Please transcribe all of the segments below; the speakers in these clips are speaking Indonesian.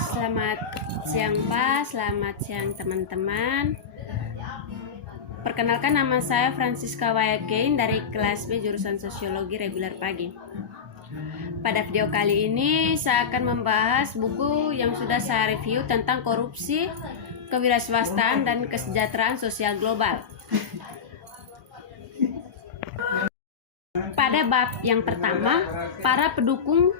Selamat siang Pak, selamat siang teman-teman. Perkenalkan, nama saya Francisca Wayakein dari kelas B jurusan Sosiologi reguler pagi. Pada video kali ini saya akan membahas buku yang sudah saya review tentang korupsi, kewirausahaan dan kesejahteraan sosial global. Pada bab yang pertama, para pendukung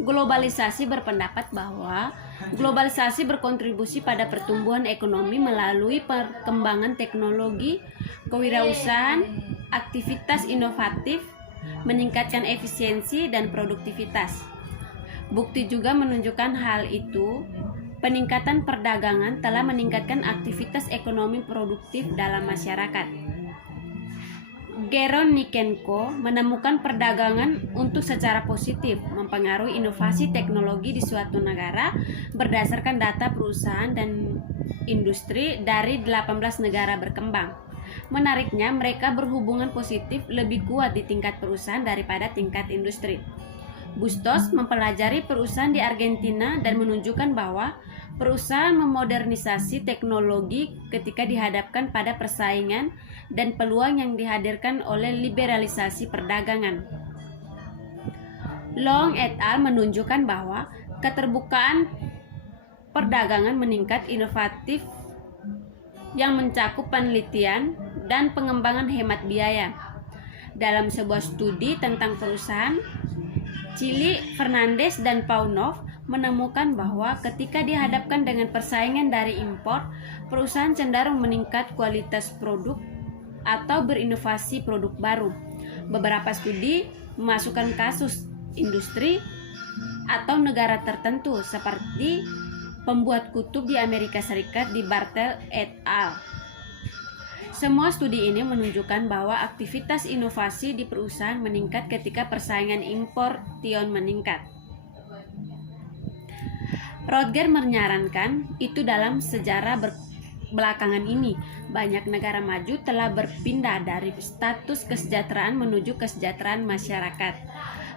globalisasi berpendapat bahwa globalisasi berkontribusi pada pertumbuhan ekonomi melalui perkembangan teknologi, kewirausahaan, aktivitas inovatif, meningkatkan efisiensi dan produktivitas. Bukti juga menunjukkan hal itu. Peningkatan perdagangan telah meningkatkan aktivitas ekonomi produktif dalam masyarakat. Geronikenko menemukan perdagangan untuk secara positif mempengaruhi inovasi teknologi di suatu negara berdasarkan data perusahaan dan industri dari 18 negara berkembang. Menariknya, mereka berhubungan positif lebih kuat di tingkat perusahaan daripada tingkat industri. Bustos mempelajari perusahaan di Argentina dan menunjukkan bahwa perusahaan memodernisasi teknologi ketika dihadapkan pada persaingan dan peluang yang dihadirkan oleh liberalisasi perdagangan. Long et al. Menunjukkan bahwa keterbukaan perdagangan meningkat inovatif yang mencakup penelitian dan pengembangan hemat biaya. Dalam sebuah studi tentang perusahaan, Chili, Fernandez, dan Paunov menemukan bahwa ketika dihadapkan dengan persaingan dari impor, perusahaan cenderung meningkat kualitas produk atau berinovasi produk baru. Beberapa studi memasukkan kasus industri atau negara tertentu seperti pembuat kutub di Amerika Serikat di Bartel et al. Semua studi ini menunjukkan bahwa aktivitas inovasi di perusahaan meningkat ketika persaingan impor tion meningkat. Rodger menyarankan itu dalam sejarah belakangan ini, banyak negara maju telah berpindah dari status kesejahteraan menuju kesejahteraan masyarakat.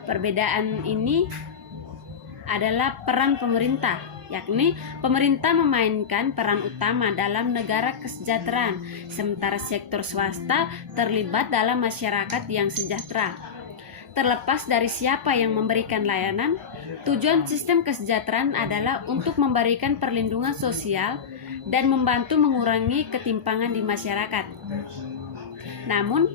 Perbedaan ini adalah peran pemerintah, yakni pemerintah memainkan peran utama dalam negara kesejahteraan, sementara sektor swasta terlibat dalam masyarakat yang sejahtera. Terlepas dari siapa yang memberikan layanan, tujuan sistem kesejahteraan adalah untuk memberikan perlindungan sosial dan membantu mengurangi ketimpangan di masyarakat. Namun,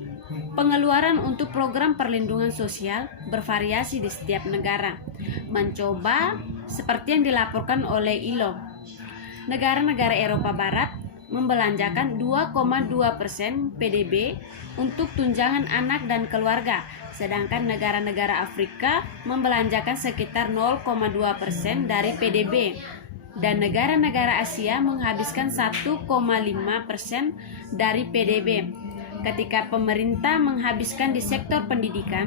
pengeluaran untuk program perlindungan sosial bervariasi di setiap negara. Mencoba seperti yang dilaporkan oleh ILO, negara-negara Eropa Barat membelanjakan 2,2% PDB untuk tunjangan anak dan keluarga, sedangkan negara-negara Afrika membelanjakan sekitar 0,2% dari PDB, dan negara-negara Asia menghabiskan 1,5% dari PDB. Ketika pemerintah menghabiskan di sektor pendidikan,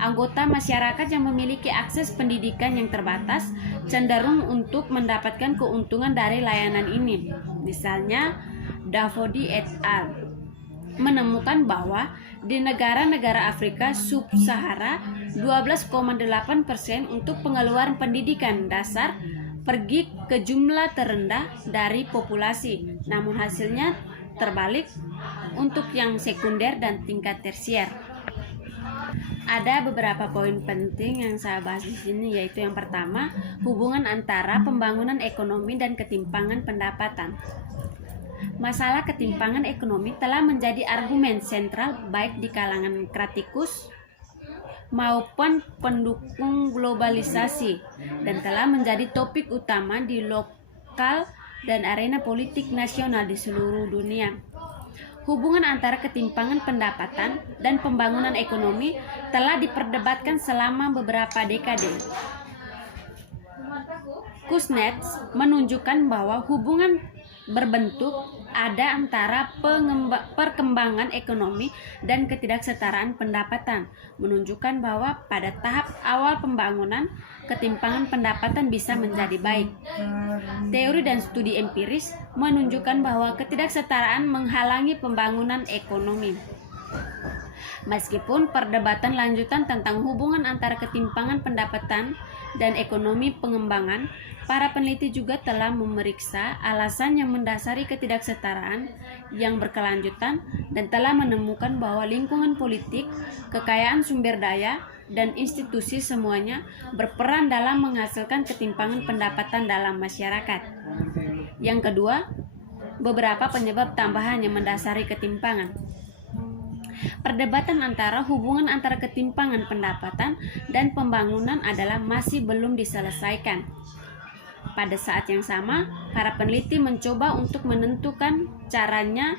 anggota masyarakat yang memiliki akses pendidikan yang terbatas cenderung untuk mendapatkan keuntungan dari layanan ini. Misalnya, Davodi et al. Menemukan bahwa di negara-negara Afrika sub-Sahara 12,8% untuk pengeluaran pendidikan dasar pergi ke jumlah terendah dari populasi, namun hasilnya terbalik untuk yang sekunder dan tingkat tersier. Ada beberapa poin penting yang saya bahas di sini, yaitu yang pertama, hubungan antara pembangunan ekonomi dan ketimpangan pendapatan. Masalah ketimpangan ekonomi telah menjadi argumen sentral baik di kalangan kritikus maupun pendukung globalisasi dan telah menjadi topik utama di lokal dan arena politik nasional di seluruh dunia. Hubungan antara ketimpangan pendapatan dan pembangunan ekonomi telah diperdebatkan selama beberapa dekade. Kuznets menunjukkan bahwa hubungan berbentuk ada antara perkembangan ekonomi dan ketidaksetaraan pendapatan, menunjukkan bahwa pada tahap awal pembangunan, ketimpangan pendapatan bisa menjadi baik. Teori dan studi empiris menunjukkan bahwa ketidaksetaraan menghalangi pembangunan ekonomi. Meskipun perdebatan lanjutan tentang hubungan antara ketimpangan pendapatan dan ekonomi pengembangan, para peneliti juga telah memeriksa alasan yang mendasari ketidaksetaraan yang berkelanjutan dan telah menemukan bahwa lingkungan politik, kekayaan sumber daya, dan institusi semuanya berperan dalam menghasilkan ketimpangan pendapatan dalam masyarakat. Yang kedua, beberapa penyebab tambahan yang mendasari ketimpangan. Perdebatan antara hubungan antara ketimpangan pendapatan dan pembangunan adalah masih belum diselesaikan. Pada saat yang sama, para peneliti mencoba untuk menentukan caranya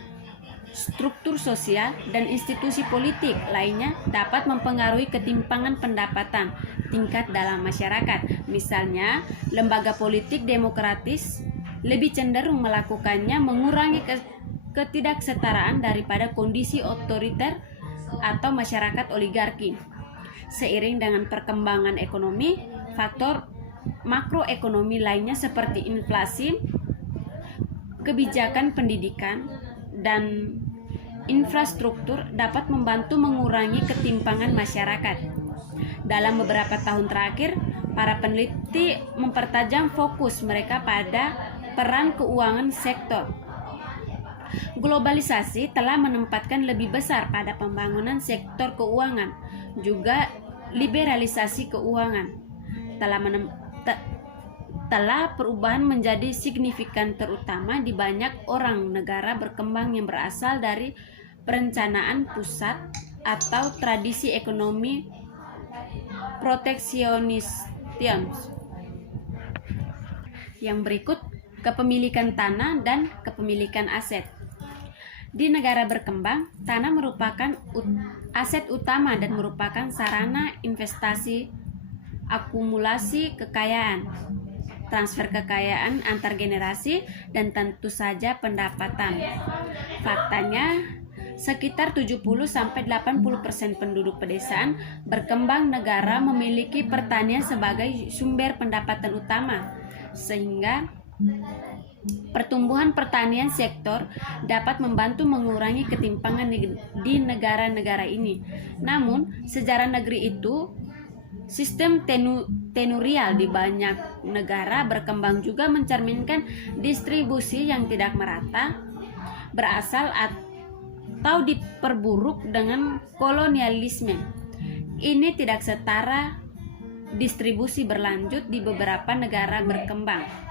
struktur sosial dan institusi politik lainnya dapat mempengaruhi ketimpangan pendapatan tingkat dalam masyarakat. Misalnya, lembaga politik demokratis lebih cenderung melakukannya mengurangi ketidaksetaraan daripada kondisi otoriter atau masyarakat oligarki. Seiring dengan perkembangan ekonomi, faktor makroekonomi lainnya seperti inflasi, kebijakan pendidikan, dan infrastruktur dapat membantu mengurangi ketimpangan masyarakat. Dalam beberapa tahun terakhir, para peneliti mempertajam fokus mereka pada peran keuangan sektor. Globalisasi telah menempatkan lebih besar pada pembangunan sektor keuangan, juga liberalisasi keuangan telah perubahan menjadi signifikan terutama di banyak orang negara berkembang yang berasal dari perencanaan pusat atau tradisi ekonomi proteksionisme. Yang berikut, kepemilikan tanah dan kepemilikan aset. Di negara berkembang, tanah merupakan aset utama dan merupakan sarana investasi, akumulasi kekayaan, transfer kekayaan antar generasi, dan tentu saja pendapatan. Faktanya, sekitar 70-80% penduduk pedesaan berkembang negara memiliki pertanian sebagai sumber pendapatan utama, sehingga pertumbuhan pertanian sektor dapat membantu mengurangi ketimpangan di negara-negara ini. Namun, sejarah negeri itu, sistem tenurial di banyak negara berkembang juga mencerminkan distribusi yang tidak merata, berasal atau diperburuk dengan kolonialisme. Ini tidak setara distribusi berlanjut di beberapa negara berkembang.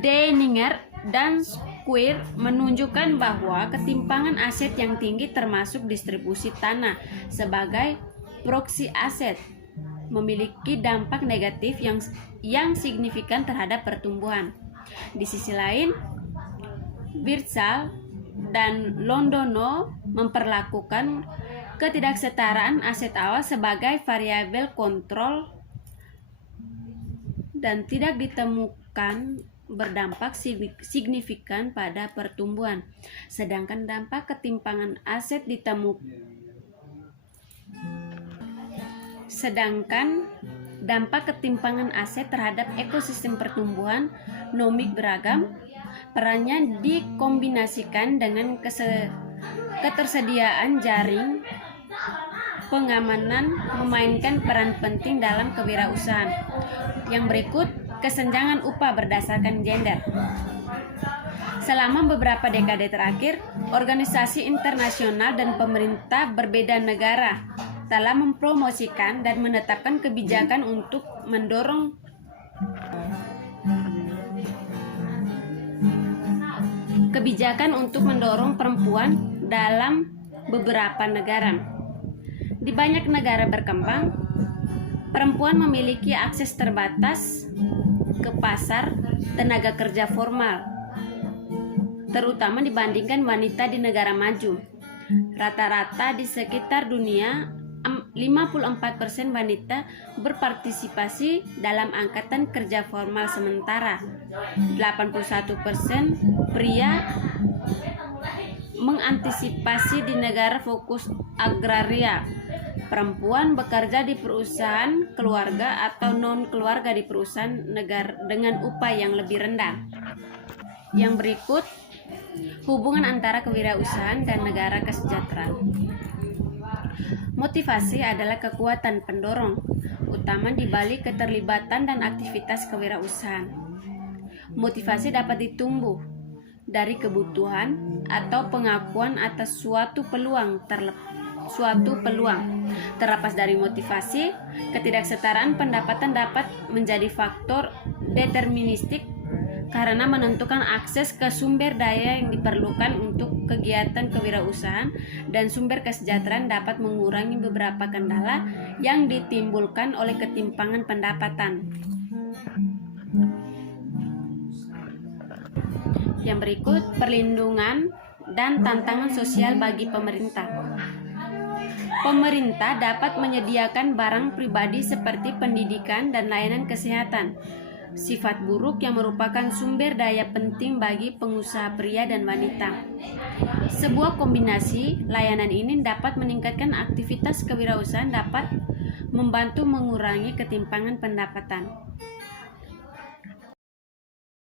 Denninger dan Squire menunjukkan bahwa ketimpangan aset yang tinggi termasuk distribusi tanah sebagai proksi aset memiliki dampak negatif yang signifikan terhadap pertumbuhan. Di sisi lain, Birchall dan Londono memperlakukan ketidaksetaraan aset awal sebagai variabel kontrol dan tidak ditemukan berdampak signifikan pada pertumbuhan, sedangkan dampak ketimpangan aset terhadap ekosistem pertumbuhan nomik beragam. Perannya dikombinasikan dengan ketersediaan jaring pengamanan memainkan peran penting dalam kewirausahaan. Yang berikut, kesenjangan upah berdasarkan gender. Selama beberapa dekade terakhir, organisasi internasional dan pemerintah berbeda negara telah mempromosikan dan menetapkan kebijakan untuk mendorong perempuan dalam beberapa negara. Di banyak negara berkembang, perempuan memiliki akses terbatas ke pasar tenaga kerja formal, terutama dibandingkan wanita di negara maju. Rata-rata di sekitar dunia, 54% wanita berpartisipasi dalam angkatan kerja formal, sementara 81% pria mengantisipasi di negara fokus agraria. Perempuan bekerja di perusahaan keluarga atau non-keluarga di perusahaan negara dengan upah yang lebih rendah. Yang berikut, Hubungan antara kewirausahaan dan negara kesejahteraan. Motivasi adalah kekuatan pendorong utama di balik keterlibatan dan aktivitas kewirausahaan. Motivasi dapat ditumbuh dari kebutuhan atau pengakuan atas suatu peluang. Terlepas dari motivasi, ketidaksetaraan pendapatan dapat menjadi faktor deterministik karena menentukan akses ke sumber daya yang diperlukan untuk kegiatan kewirausahaan, dan sumber kesejahteraan dapat mengurangi beberapa kendala yang ditimbulkan oleh ketimpangan pendapatan. Yang berikut, perlindungan dan tantangan sosial bagi pemerintah. Pemerintah dapat menyediakan barang pribadi seperti pendidikan dan layanan kesehatan, sifat buruk yang merupakan sumber daya penting bagi pengusaha pria dan wanita. Sebuah kombinasi layanan ini dapat meningkatkan aktivitas kewirausahaan, dapat membantu mengurangi ketimpangan pendapatan.